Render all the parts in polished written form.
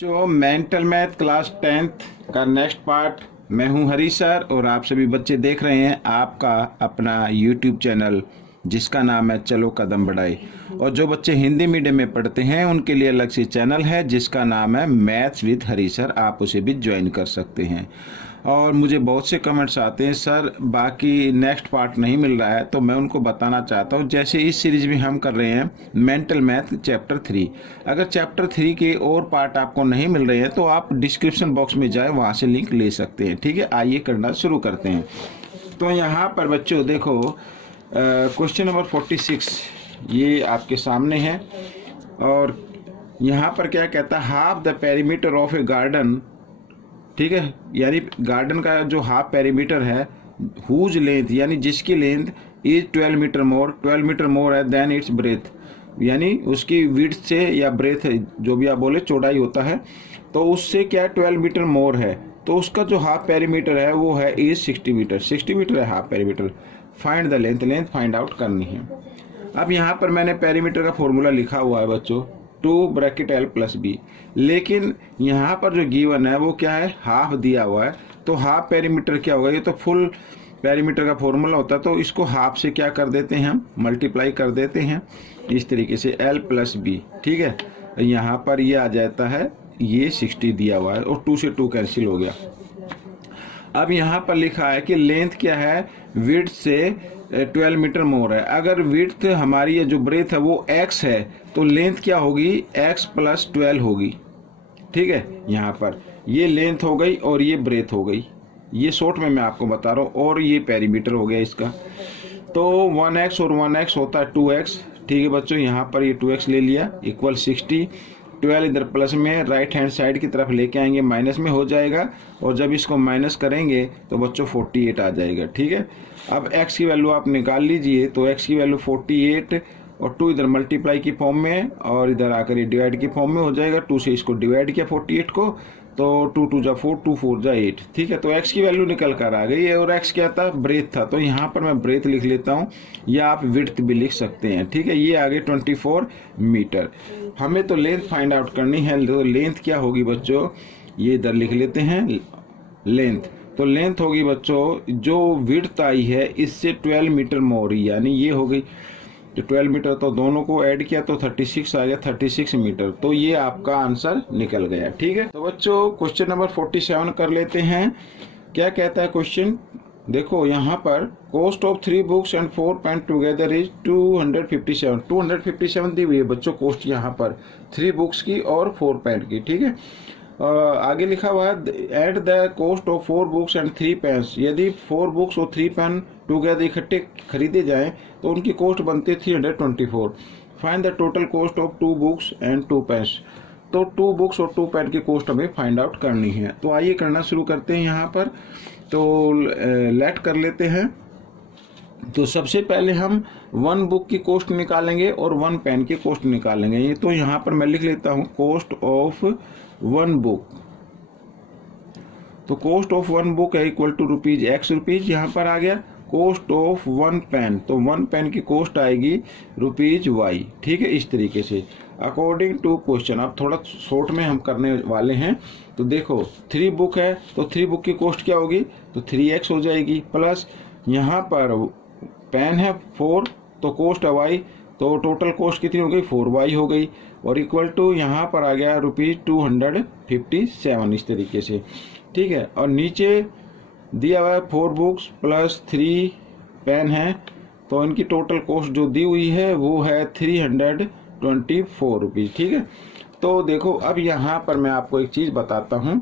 जो mental math class 10th का next part, मैं हूं हरी सर और आप सभी बच्चे देख रहे हैं आपका अपना यूट्यूब चैनल जिसका नाम है चलो कदम बढ़ाए। और जो बच्चे हिंदी मीडियम में पढ़ते हैं उनके लिए अलग से चैनल है जिसका नाम है मैथ्स विद हरी सर, आप उसे भी ज्वाइन कर सकते हैं। और मुझे बहुत से कमेंट्स आते हैं सर बाकी नेक्स्ट पार्ट नहीं मिल रहा है, तो मैं उनको बताना चाहता हूं जैसे इस सीरीज में हम कर रहे हैं मेंटल मैथ चैप्टर 3। अगर चैप्टर 3 के और पार्ट आपको नहीं मिल रहे हैं तो आप डिस्क्रिप्शन बॉक्स में जाए, वहां से लिंक ले सकते हैं। ठीक है, आइए करना शुरू करते हैं। तो यहाँ पर बच्चों देखो क्वेश्चन नंबर 46 ये आपके सामने है और यहाँ पर क्या कहता है, half the perimeter of a garden. ठीक है, यानी गार्डन का जो हाफ पेरीमीटर है, हुज लेंथ यानी जिसकी length is 12 metre more, 12 metre more है देन इट्स ब्रेथ, यानी उसकी विड्थ से या ब्रेथ जो भी आप बोले चौड़ाई होता है, तो उससे क्या 12 मीटर मोर है, तो उसका जो हाफ पेरीमीटर है वो है इज 60 मीटर। 60 मीटर है half perimeter. Find the length, length find out करनी है। अब यहाँ पर मैंने पेरीमीटर का फॉर्मूला लिखा हुआ है बच्चों 2 ब्रैकेट L प्लस बी, लेकिन यहाँ पर जो गिवन है वो क्या है, हाफ दिया हुआ है। तो हाफ पेरीमीटर क्या होगा, ये तो फुल पेरीमीटर का फॉर्मूला होता है, तो इसको हाफ से क्या कर देते हैं, हम मल्टीप्लाई कर देते हैं इस तरीके से L प्लस बी। ठीक है, यहाँ पर ये आ जाता है, ये 60 दिया हुआ है और 2 से 2 कैंसिल हो गया। अब यहाँ पर लिखा है कि लेंथ क्या है, विड्थ से 12 मीटर मोर है। अगर विड्थ हमारी ये जो ब्रेथ है वो x है तो लेंथ क्या होगी, x प्लस 12 होगी। ठीक है, यहाँ पर ये लेंथ हो गई और ये ब्रेथ हो गई, ये शॉर्ट में मैं आपको बता रहा हूँ, और ये पेरीमीटर हो गया इसका। तो 1x और 1x होता है 2x। ठीक है बच्चों, यहाँ पर ये 2x ले लिया इक्वल 60। 12 इधर प्लस में, राइट हैंड साइड की तरफ लेके आएंगे माइनस में हो जाएगा, और जब इसको माइनस करेंगे तो बच्चों 48 आ जाएगा। ठीक है, अब x की वैल्यू आप निकाल लीजिए, तो x की वैल्यू 48 और 2 इधर मल्टीप्लाई की फॉर्म में और इधर आकर ये डिवाइड की फॉर्म में हो जाएगा। 2 से इसको डिवाइड किया 48 को, तो 2 2 जा 4, 2 4 जा 8। ठीक है, तो x की वैल्यू निकल कर आ गई है और x क्या था, ब्रेथ था, तो यहाँ पर मैं ब्रेथ लिख लेता हूँ, या आप विड्थ भी लिख सकते हैं। ठीक है, ये आगे 24 मीटर। हमें तो लेंथ फाइंड आउट करनी है, तो लेंथ क्या होगी बच्चों, ये इधर लिख लेते हैं लेंथ। तो लेंथ होगी बच्चों, जो विड्थ आई है इससे 12 मीटर मोर, यानी ये हो गई तो 12 मीटर, तो दोनों को ऐड किया तो 36 आ गया, 36 मीटर। तो ये आपका आंसर निकल गया। ठीक है, तो बच्चों क्वेश्चन नंबर 47 कर लेते हैं। क्या कहता है क्वेश्चन, देखो यहाँ पर cost of 3 books and 4 pen together is 257। 257 दी हुई है बच्चों कॉस्ट यहाँ पर 3 बुक्स की और 4 पेन की। ठीक है, आगे लिखा हुआ है at the cost of 4 books and 3 pens. यदि 4 बुक्स और 3 पेन टुगेदर इकट्ठे खरीदे जाएं तो उनकी कॉस्ट बनती है 324। Find the total cost of 2 books and 2 pens. तो 2 बुक्स और 2 पेन की कॉस्ट हमें फाइंड आउट करनी है। तो आइए करना शुरू करते हैं। यहाँ पर तो लेट कर लेते हैं। तो सबसे पहले हम 1 बुक की कॉस्ट निकालेंगे और 1 पेन की कॉस्ट निकालेंगे। ये तो यहाँ पर मैं लिख लेता हूँ कॉस्ट ऑफ 1 बुक। तो कॉस्ट ऑफ 1 बुक है इक्वल टू रुपीज x यहाँ पर आ गया। कॉस्ट ऑफ 1 पेन, तो 1 पेन की कॉस्ट आएगी रुपीज y। ठीक है, इस तरीके से अकॉर्डिंग टू क्वेश्चन। अब थोड़ा शॉर्ट में हम करने वाले हैं। तो देखो 3 बुक है तो 3 बुक की कॉस्ट क्या होगी, तो 3x हो जाएगी, प्लस यहाँ पर पेन है 4 तो कॉस्ट है y, तो टोटल कॉस्ट कितनी हो गई 4y हो गई, और इक्वल टू यहाँ पर आ गया रुपीज 257 इस तरीके से। ठीक है, और नीचे दिया हुआ है 4 बुक्स प्लस 3 पेन है, तो इनकी टोटल कॉस्ट जो दी हुई है वो है 324 रुपीज़। ठीक है, तो देखो अब यहाँ पर मैं आपको एक चीज़ बताता हूँ।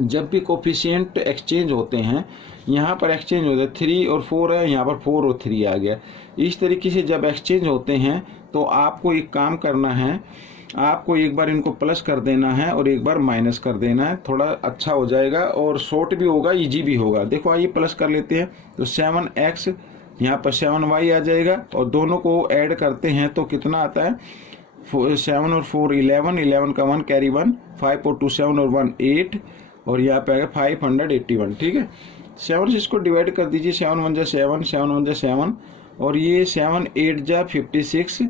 जब भी कोफिशिएंट एक्सचेंज होते हैं, यहाँ पर एक्सचेंज होता है 3 और 4 है, यहाँ पर 4 और 3 आ गया। इस तरीके से जब एक्सचेंज होते हैं तो आपको एक काम करना है, आपको एक बार इनको प्लस कर देना है और एक बार माइनस कर देना है, थोड़ा अच्छा हो जाएगा और शॉर्ट भी होगा, इजी भी होगा। देखो आइए प्लस कर लेते हैं, तो 7x यहाँ पर 7y आ जाएगा, और दोनों को ऐड करते हैं तो कितना आता है, 7 और 4 11, 11 का 1 कैरी 1, 5 और 2 7 और 1 8, और यहाँ पे आएगा 581। ठीक है, 7 से इसको डिवाइड कर दीजिए, 7 1 जा 7, 7 1 जा 7, और ये 7 8 जा 56,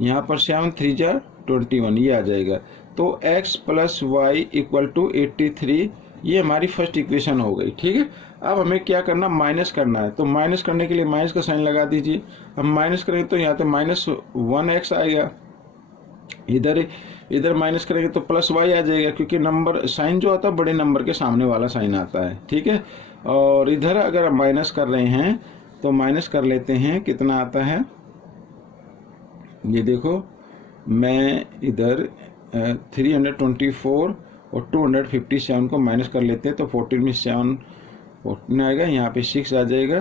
यहाँ पर 7 3 जा 21, ये आ जाएगा। तो x plus y equal to 83, ये हमारी फर्स्ट इक्वेशन हो गई। ठीक है, अब हमें क्या करना, माइनस करना है। तो माइनस करने के लिए माइनस का साइन लगा दीजिए। हम माइनस करेंगे तो यहाँ पे -1x आएगा, इधर माइनस करेंगे तो प्लस वाई आ जाएगा, क्योंकि नंबर साइन जो आता है बड़े नंबर के सामने वाला साइन आता है। ठीक है, और इधर अगर हम माइनस कर रहे हैं तो माइनस कर लेते हैं, कितना आता है ये देखो, मैं इधर 324 और 257 को माइनस कर लेते हैं तो 14 में 7 14 आएगा, यहाँ पे 6 आ जाएगा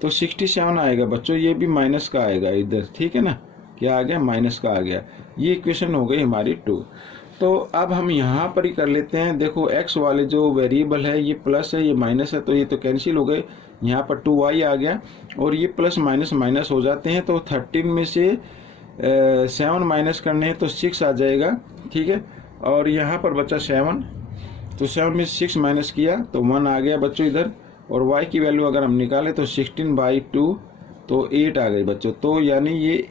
तो 67 आएगा बच्चों, ये भी माइनस का आएगा इधर। ठीक है ना, क्या आ गया, माइनस का आ गया। ये इक्वेशन हो गई हमारी 2। तो अब हम यहाँ पर ही कर लेते हैं। देखो x वाले जो वेरिएबल है ये प्लस है, ये माइनस है, तो ये तो कैंसिल हो गए। यहाँ पर 2y आ गया और ये प्लस माइनस माइनस हो जाते हैं। तो 13 में से 7 माइनस करने हैं तो 6 आ जाएगा। ठीक है, और यहाँ पर बचा 7, तो 7 में 6 माइनस किया तो 1 आ गया बच्चों इधर। और y की वैल्यू अगर हम निकालें तो 16/2 तो 8 आ गई बच्चों। तो यानी ये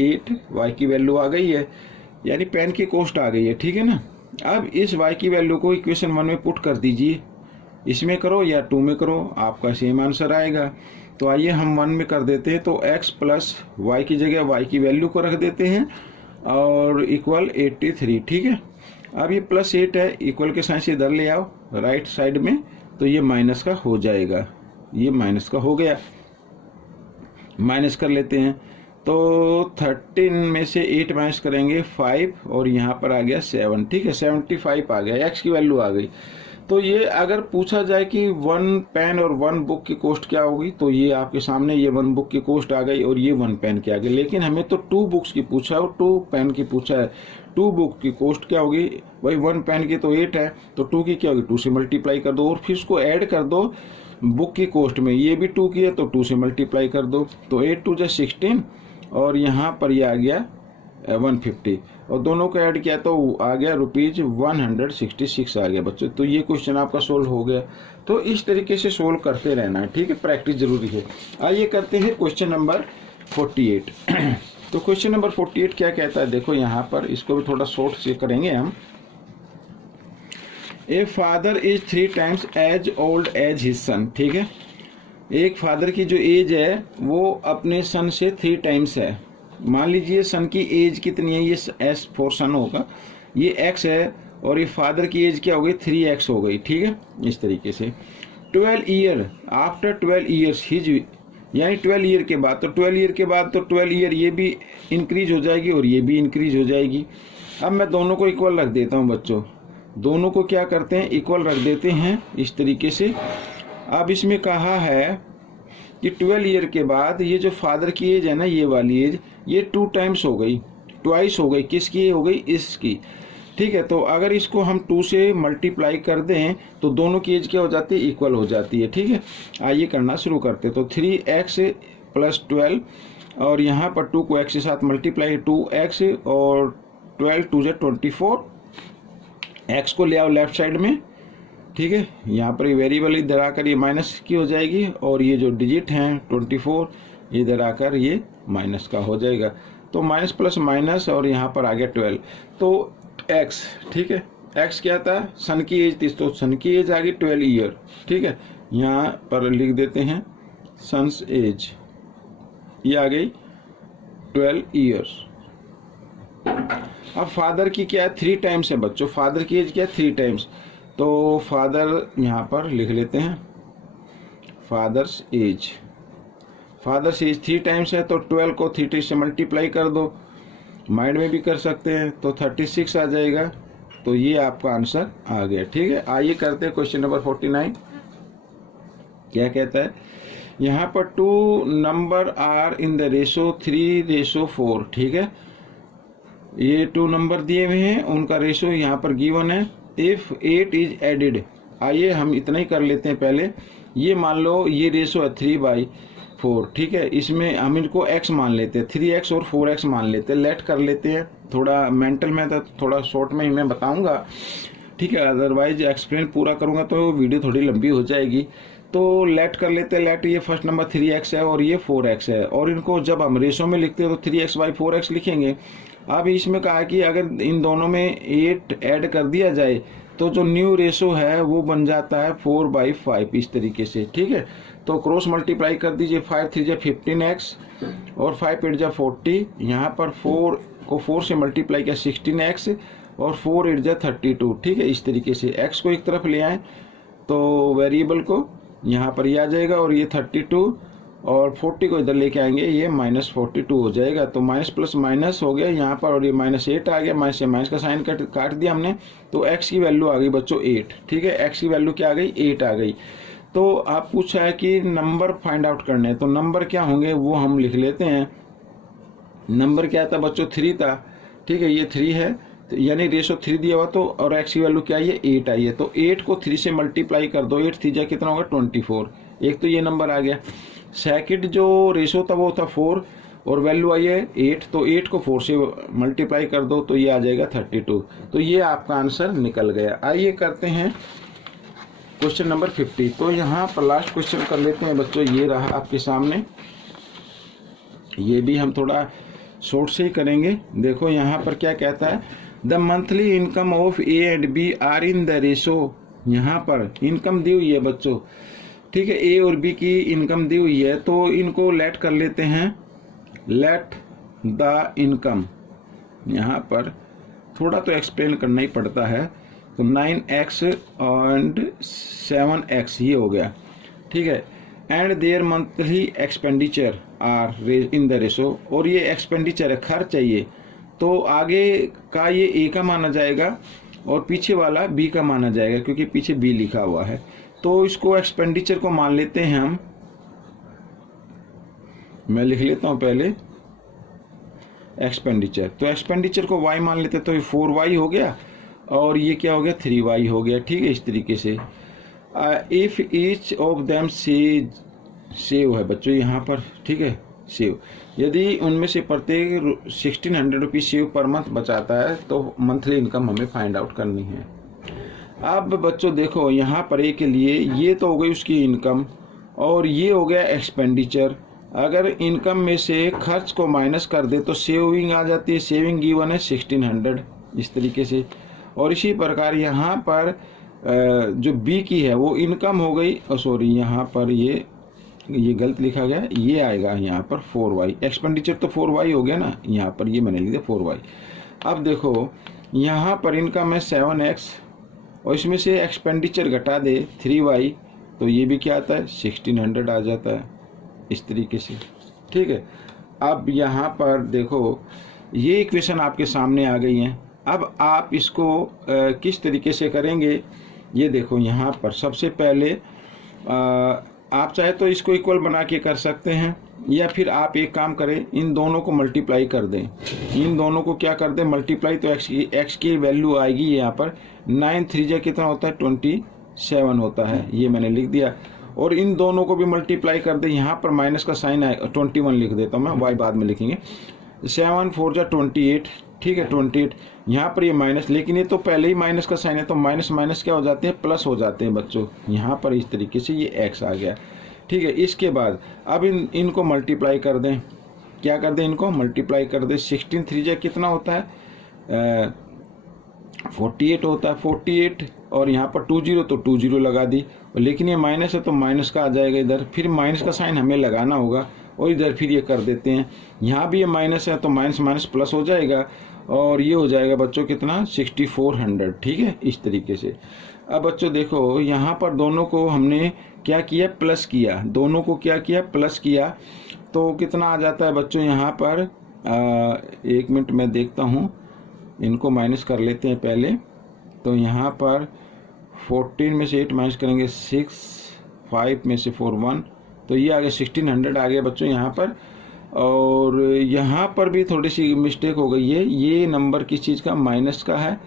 8 y की वैल्यू आ गई है, यानी पेन की कॉस्ट आ गई है। ठीक है ना, अब इस y की वैल्यू को इक्वेशन 1 में पुट कर दीजिए, इसमें करो या 2 में करो, आपका सेम आंसर आएगा। तो आइए हम 1 में कर देते हैं। तो x प्लस वाई की जगह y की वैल्यू को रख देते हैं और इक्वल 83। ठीक है, अब ये प्लस 8 है, इक्वल के साइन से इधर ले आओ राइट साइड में, तो ये माइनस का हो जाएगा, ये माइनस का हो गया। माइनस कर लेते हैं तो 13 में से 8 माइनस करेंगे 5 और यहाँ पर आ गया 7। ठीक है, 75 आ गया, x की वैल्यू आ गई। तो ये अगर पूछा जाए कि 1 पेन और 1 बुक की कॉस्ट क्या होगी, तो ये आपके सामने ये 1 बुक की कॉस्ट आ गई और ये 1 पेन की आ गई। लेकिन हमें तो 2 बुक्स की पूछा है और 2 पेन की पूछा है। 2 बुक की कॉस्ट क्या होगी, भाई 1 पेन की तो 8 है, तो 2 की क्या होगी, 2 से मल्टीप्लाई कर दो और फिर उसको ऐड कर दो बुक की कॉस्ट में। ये भी 2 की है तो 2 से मल्टीप्लाई कर दो, तो 8 2 16 और यहाँ पर ये आ गया 150 और दोनों को ऐड किया तो आ गया ₹166 आ गया बच्चों। तो ये क्वेश्चन आपका सोल्व हो गया। तो इस तरीके से सोल्व करते रहना है। ठीक है, प्रैक्टिस जरूरी है। आइए करते हैं क्वेश्चन नंबर 48। तो क्वेश्चन नंबर 48 क्या कहता है, देखो यहाँ पर, इसको भी थोड़ा शॉर्ट से करेंगे हम। A father is 3 times as old as his son. ठीक है, एक फादर की जो एज है वो अपने सन से 3 times है। मान लीजिए सन की एज कितनी है, ये एस फॉर सन होगा, ये x है और ये फादर की एज क्या हो गई, 3x हो गई। ठीक है, इस तरीके से 12 ईयर आफ्टर 12 ईयर्स हिज, यानी 12 ईयर के बाद, तो 12 ईयर के बाद तो 12 ईयर ये भी इंक्रीज हो जाएगी और ये भी इंक्रीज हो जाएगी। अब मैं दोनों को इक्वल रख देता हूँ बच्चों, दोनों को क्या करते हैं, इक्वल रख देते हैं इस तरीके से। अब इसमें कहा है कि 12 ईयर के बाद ये जो फादर की एज है ना, ये वाली एज, ये 2 times हो गई, ट्वाइस हो गई, किसकी हो गई, इसकी। ठीक है, तो अगर इसको हम 2 से मल्टीप्लाई कर दें तो दोनों की एज क्या हो जाती है, इक्वल हो जाती है। ठीक है, आइए करना शुरू करते हैं। तो 3x + 12 और यहाँ पर 2 को x के साथ मल्टीप्लाई, 2x और 12 2 से 24, x को ले आओ लेफ्ट साइड में। ठीक है, यहाँ पर ये वेरिएबल इधर आकर ये माइनस की हो जाएगी और ये जो डिजिट हैं 24 इधर आकर ये माइनस का हो जाएगा। तो माइनस प्लस माइनस और यहाँ पर आ गया 12, तो x। ठीक है, x क्या था, सन की एज थी, तो सन की एज आ गई 12 ईयर। ठीक है, यहाँ पर लिख देते हैं सन्स एज, ये आ गई 12 ईयर्स। अब फादर की क्या है, 3 times है बच्चों, फादर की एज क्या है, 3 times। तो फादर यहाँ पर लिख लेते हैं father's age, father's age 3 times है, तो 12 को 3 से मल्टीप्लाई कर दो, माइंड में भी कर सकते हैं, तो 36 आ जाएगा। तो ये आपका आंसर आ गया। ठीक है, आइए करते हैं क्वेश्चन नंबर 49। क्या कहता है, यहाँ पर 2 number are in the ratio 3:4। ठीक है, ये 2 नंबर दिए हुए हैं, उनका रेशो यहाँ पर गिवन है। इफ 8 इज एडिड, आइए हम इतना ही कर लेते हैं पहले। ये मान लो ये रेशो है 3/4। ठीक है, इसमें हम इनको x मान लेते हैं, 3x और 4x मान लेते हैं, लेट कर लेते हैं। थोड़ा मेंटल में था, थोड़ा शॉर्ट में ही मैं बताऊंगा। ठीक है, अदरवाइज एक्सप्लेन पूरा करूंगा तो वीडियो थोड़ी लंबी हो जाएगी। तो लेट कर लेते हैं, लेट, ये फर्स्ट नंबर 3x है और ये 4x है, और इनको जब हम रेशो में लिखते हैं तो 3x/4x लिखेंगे। अब इसमें कहा कि अगर इन दोनों में 8 ऐड कर दिया जाए तो जो न्यू रेशो है वो बन जाता है 4/5 इस तरीके से। ठीक है, तो क्रॉस मल्टीप्लाई कर दीजिए। 5 3 जा 15x और 5 8 जा 40, यहाँ पर 4 को 4 से मल्टीप्लाई किया 16x और 4 8 जा 32। ठीक है, इस तरीके से x को एक तरफ ले आए तो वेरिएबल को यहाँ पर ये आ जाएगा और ये 32 और 40 को इधर लेके आएंगे, ये -42 हो जाएगा। तो माइनस प्लस माइनस हो गया यहाँ पर और ये -8 आ गया। माइनस से माइनस का साइन काट दिया हमने, तो x की वैल्यू आ गई बच्चों 8। ठीक है, x की वैल्यू क्या आ गई, 8 आ गई। तो आप पूछा है कि नंबर फाइंड आउट करने हैं, तो नंबर क्या होंगे वो हम लिख लेते हैं। नंबर क्या था बच्चों, 3 था। ठीक है, ये 3 है, तो यानी रेशो 3 दिया हुआ, तो और x की वैल्यू क्या आई है, 8 आई है। तो 8 को 3 से मल्टीप्लाई कर दो, 8 3 जा कितना होगा 24। एक तो ये नंबर आ गया। सेकंड जो रेशो था वो था 4 और वैल्यू आई है 8, तो 8 को 4 से मल्टीप्लाई कर दो तो ये आ जाएगा 32। तो ये आपका आंसर निकल गया। आइए करते हैं क्वेश्चन नंबर 50। तो यहाँ पर लास्ट क्वेश्चन कर लेते हैं बच्चों, ये रहा आपके सामने। ये भी हम थोड़ा शॉर्ट से ही करेंगे। देखो यहाँ पर क्या कहता है, the monthly income of A and B are in the ratio. यहाँ पर इनकम दी हुई है बच्चों, ठीक है, ए और बी की इनकम दी हुई है, तो इनको लेट कर लेते हैं। लेट द इनकम, यहाँ पर थोड़ा तो एक्सप्लेन करना ही पड़ता है। तो 9x एंड 7x ये हो गया। ठीक है, and their monthly expenditure are in the ratio, और ये एक्सपेंडिचर है, खर्च चाहिए, तो आगे का ये ए का माना जाएगा और पीछे वाला बी का माना जाएगा, क्योंकि पीछे बी लिखा हुआ है। तो इसको एक्सपेंडिचर को मान लेते हैं हम। मैं लिख लेता हूं पहले एक्सपेंडिचर, तो एक्सपेंडिचर को y मान लेते, तो ये 4y हो गया और ये क्या हो गया 3y हो गया। ठीक है, इस तरीके से। If each of them save है बच्चों यहाँ पर, ठीक है, सेव, यदि उनमें से प्रत्येक 1600 रुपीज सेव पर मंथ बचाता है तो मंथली इनकम हमें फाइंड आउट करनी है। अब बच्चों देखो यहाँ पर ए के लिए ये तो हो गई उसकी इनकम और ये हो गया एक्सपेंडिचर। अगर इनकम में से खर्च को माइनस कर दे तो सेविंग आ जाती है। सेविंग गिवन है 1600 इस तरीके से। और इसी प्रकार यहाँ पर जो बी की है वो इनकम हो गई, सॉरी यहाँ पर ये गलत लिखा गया, ये आएगा यहाँ पर 4y। एक्सपेंडिचर तो 4y हो गया ना, यहाँ पर ये मैंने लिख दिया 4y। अब देखो यहाँ पर इनकम है 7x और इसमें से एक्सपेंडिचर घटा दे 3y, तो ये भी क्या आता है 1600 आ जाता है इस तरीके से। ठीक है, अब यहाँ पर देखो ये इक्वेशन आपके सामने आ गई हैं। अब आप इसको किस तरीके से करेंगे ये देखो। यहाँ पर सबसे पहले आप चाहे तो इसको इक्वल बना के कर सकते हैं, या फिर आप एक काम करें, इन दोनों को मल्टीप्लाई कर दें। इन दोनों को क्या कर दें मल्टीप्लाई, तो x की वैल्यू आएगी यहाँ पर 9 3 जा कितना होता है 27 होता है, ये मैंने लिख दिया। और इन दोनों को भी मल्टीप्लाई कर दें, यहाँ पर माइनस का साइन आएगा, 21 लिख देता हूँ मैं, y बाद में लिखेंगे। 7 4 जा 28, ठीक है 28। यहाँ पर ये माइनस, लेकिन ये तो पहले ही माइनस का साइन है, तो माइनस माइनस क्या हो जाते हैं प्लस हो जाते हैं बच्चों। यहाँ पर इस तरीके से ये x आ गया। ठीक है, इसके बाद अब इनको मल्टीप्लाई कर दें। क्या कर दें, इनको मल्टीप्लाई कर दें। 16 3 जा कितना होता है 48 होता है, 48 और यहाँ पर 20 तो 20 लगा दी, लेकिन ये माइनस है तो माइनस का आ जाएगा इधर, फिर माइनस का साइन हमें लगाना होगा और इधर फिर ये कर देते हैं। यहाँ भी ये माइनस है तो माइनस माइनस प्लस हो जाएगा और ये हो जाएगा बच्चों कितना 6400। ठीक है, इस तरीके से। अब बच्चों देखो यहाँ पर दोनों को हमने क्या किया प्लस किया, दोनों को क्या किया प्लस किया, तो कितना आ जाता है बच्चों यहाँ पर 1 मिनट मैं देखता हूँ, इनको माइनस कर लेते हैं पहले। तो यहाँ पर 14 में से 8 माइनस करेंगे 6, 5 में से 4 1, तो ये आ गया 1600 आ गया बच्चों यहाँ पर। और यहाँ पर भी थोड़ी सी मिस्टेक हो गई है, ये नंबर किस चीज़ का माइनस का है,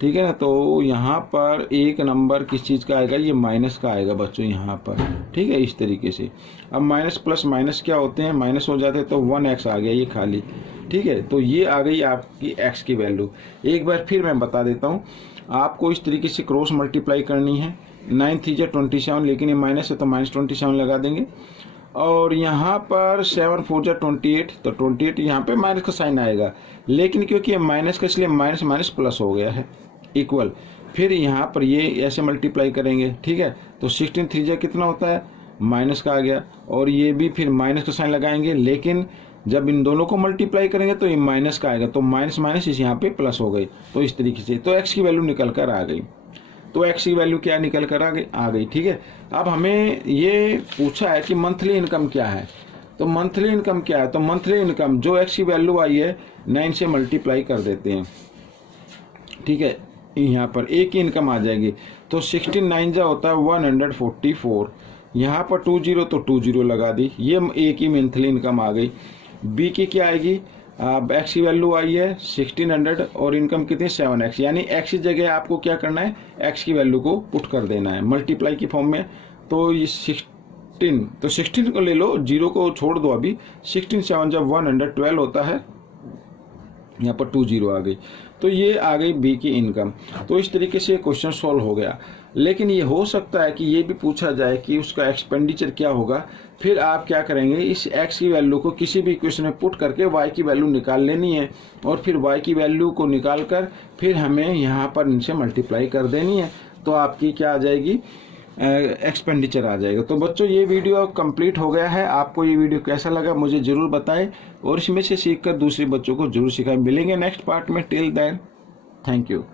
ठीक है ना। तो यहाँ पर एक नंबर किस चीज़ का आएगा, ये माइनस का आएगा बच्चों यहाँ पर। ठीक है, इस तरीके से। अब माइनस प्लस माइनस क्या होते हैं, माइनस हो जाते हैं, तो 1x आ गया ये खाली। ठीक है, तो ये आ गई आपकी x की वैल्यू। एक बार फिर मैं बता देता हूँ, आपको इस तरीके से क्रॉस मल्टीप्लाई करनी है। 9 3 जा 27, लेकिन ये माइनस है तो -27 लगा देंगे। और यहाँ पर 7 4 जा 28, तो 28 यहाँ पे माइनस का साइन आएगा, लेकिन क्योंकि माइनस का इसलिए माइनस माइनस प्लस हो गया है, इक्वल। फिर यहाँ पर ये ऐसे मल्टीप्लाई करेंगे, ठीक है। तो 16 3 जा कितना होता है, माइनस का आ गया, और ये भी फिर माइनस का साइन लगाएंगे, लेकिन जब इन दोनों को मल्टीप्लाई करेंगे तो ये माइनस का आएगा, तो माइनस माइनस इस यहाँ पे प्लस हो गई। तो इस तरीके से तो एक्स की वैल्यू निकल कर आ गई। तो एक्स की वैल्यू क्या निकल कर आ गई, ठीक है। अब हमें ये पूछा है कि मंथली इनकम क्या है। तो मंथली इनकम क्या है, तो मंथली इनकम जो एक्स की वैल्यू आई है 9 से मल्टीप्लाई कर देते हैं, ठीक है। यहाँ पर ए की इनकम आ जाएगी, तो 16 9 जा होता है 144, यहाँ पर 20 तो 20 लगा दी, ये ए की मंथली इनकम आ गई। बी की क्या आएगी, अब एक्स की वैल्यू आई है 1600 और इनकम कितनी 7x, यानी एक्स की जगह आपको क्या करना है, एक्स की वैल्यू को पुट कर देना है मल्टीप्लाई की फॉर्म में। तो ये 16, तो 16 को ले लो, 0 को छोड़ दो अभी, 16 7 जब 112 होता है, यहाँ पर 20 आ गई। तो ये आ गई बी की इनकम। तो इस तरीके से क्वेश्चन सॉल्व हो गया। लेकिन ये हो सकता है कि ये भी पूछा जाए कि उसका एक्सपेंडिचर क्या होगा। फिर आप क्या करेंगे, इस एक्स की वैल्यू को किसी भी इक्वेशन में पुट करके वाई की वैल्यू निकाल लेनी है, और फिर वाई की वैल्यू को निकाल कर फिर हमें यहाँ पर इनसे मल्टीप्लाई कर देनी है। तो आपकी क्या आ जाएगी, एक्सपेंडिचर आ जाएगा। तो बच्चों ये वीडियो कंप्लीट हो गया है। आपको ये वीडियो कैसा लगा मुझे ज़रूर बताएं, और इसमें से सीखकर दूसरे बच्चों को जरूर सिखाएं। मिलेंगे नेक्स्ट पार्ट में। Till then, thank you.